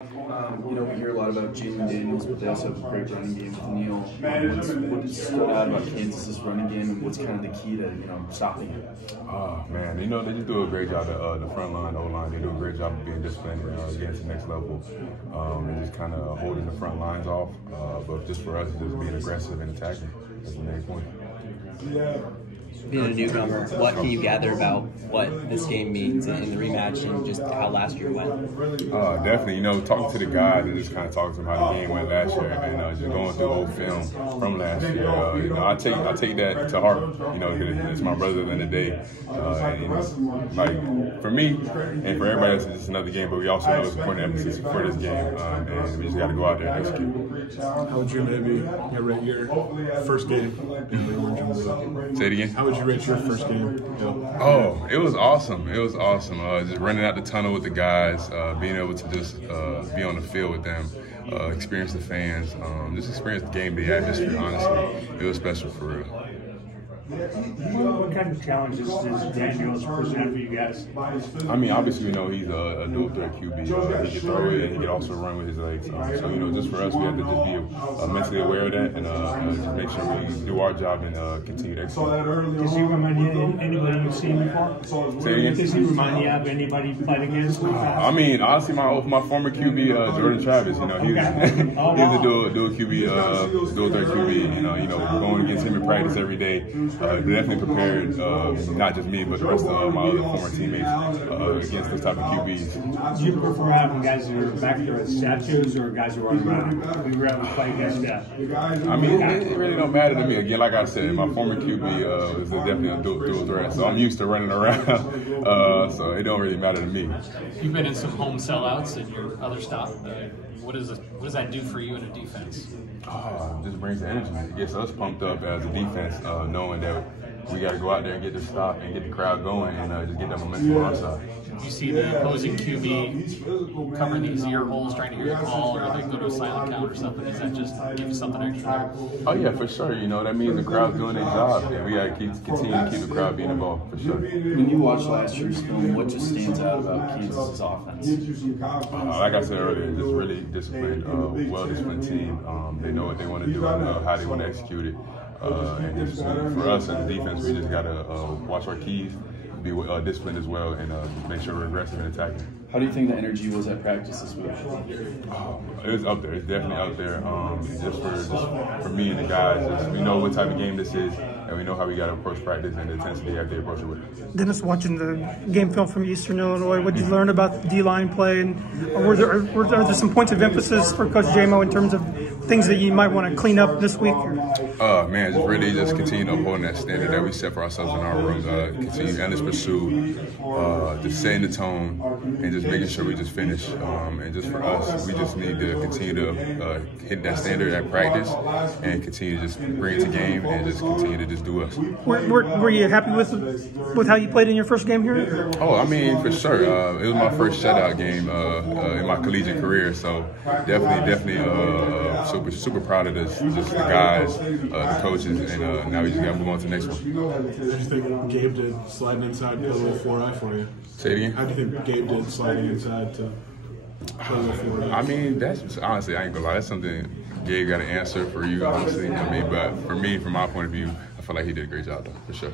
We hear a lot about Jalen Daniels, but they also have a great running game with Neal. What stood out about Kansas's running game, and what's kind of the key to stopping it? Oh man, they just do a great job. The front line, the O-line, they do a great job of being disciplined and getting to the next level, and just kind of holding the front lines off. But just for us, just being aggressive and attacking. That's the main point. Being a newcomer, what can you gather about what this game means in the rematch and just how last year went? Definitely, talking to the guys and just kind of talking to them how the game went last year, and just going through old film from last year. I take that to heart. It's my brother at the end of the day, and like for me and for everybody else, it's just another game. But we also know it's important emphasis for this game, and we just got to go out there and execute. How would you maybe rate your first game? Say it again. How would you rate your first game? Oh, it was awesome. It was awesome. Just running out the tunnel with the guys, being able to just be on the field with them, experience the fans, just experience the game, the atmosphere, honestly. It was special for real. What kind of challenges does Daniels present for you guys? I mean, obviously, he's a dual threat QB. He can throw it and he can also run with his legs. So, just for us, we have to just be mentally aware of that and just make sure we do our job and continue to execute. Does he remind you of anybody you've seen before? Say again? Does he remind you of anybody you played against? I mean, honestly, my former QB, Jordan Travis, he's a dual QB, dual threat QB. Going against him in practice every day, definitely prepared, not just me, but the rest of my other former teammates against this type of QBs. Do you prefer having guys that are back there as statues or guys who are running? Would you rather play against that? I mean, it really don't matter to me. Again, like I said, my former QB was definitely a dual threat, so I'm used to running around, so it don't really matter to me. You've been in some home sellouts in your other stop. What does that do for you in a defense? Just brings the energy. It gets us pumped up as a defense, knowing that we got to go out there and get the stop and get the crowd going and just get that momentum on our side. Do you see the opposing QB covering these ear holes, trying to hear the call, or they go to a silent count or something? Does that just give you something extra there? Oh yeah, for sure. That means the crowd's doing their job, and we got to continue to keep the crowd being involved, for sure. When you watch last year's film, what just stands out about Kansas's offense? Like I said earlier, just really disciplined, well-disciplined team. They know what they want to do and how they want to execute it. And just, for us as a defense, we just got to watch our keys, be disciplined as well, and make sure we're aggressive and attacking. How do you think the energy was at practice this week? It was up there. It's definitely up there. Just for me and the guys, we know what type of game this is, and we know how we got to approach practice and the intensity that they approach it with. Dennis, watching the game film from Eastern Illinois, what did you learn about the D-line play, and were there some points of emphasis for Coach Jamo in terms of things that you might want to clean up this week? Man, just continue upholding that standard that we set for ourselves in our rooms. Continue endless pursuit, just setting the tone, and just making sure we just finish. And just for us, we just need to continue to hit that standard at practice and continue to just bring it to game and just continue to just do us. Were you happy with how you played in your first game here? Oh, I mean, for sure. It was my first shutout game in my collegiate career, so definitely super proud of this, just the guys, the coaches, and now we just got to move on to the next one. How do you think Gabe did sliding inside to a little 4-eye for you? Say it again? How do you think Gabe did sliding inside to play a little 4-eye? I mean, that's honestly, I ain't gonna lie, that's something Gabe got to answer for you, honestly. But for me, from my point of view, I feel like he did a great job, though, for sure.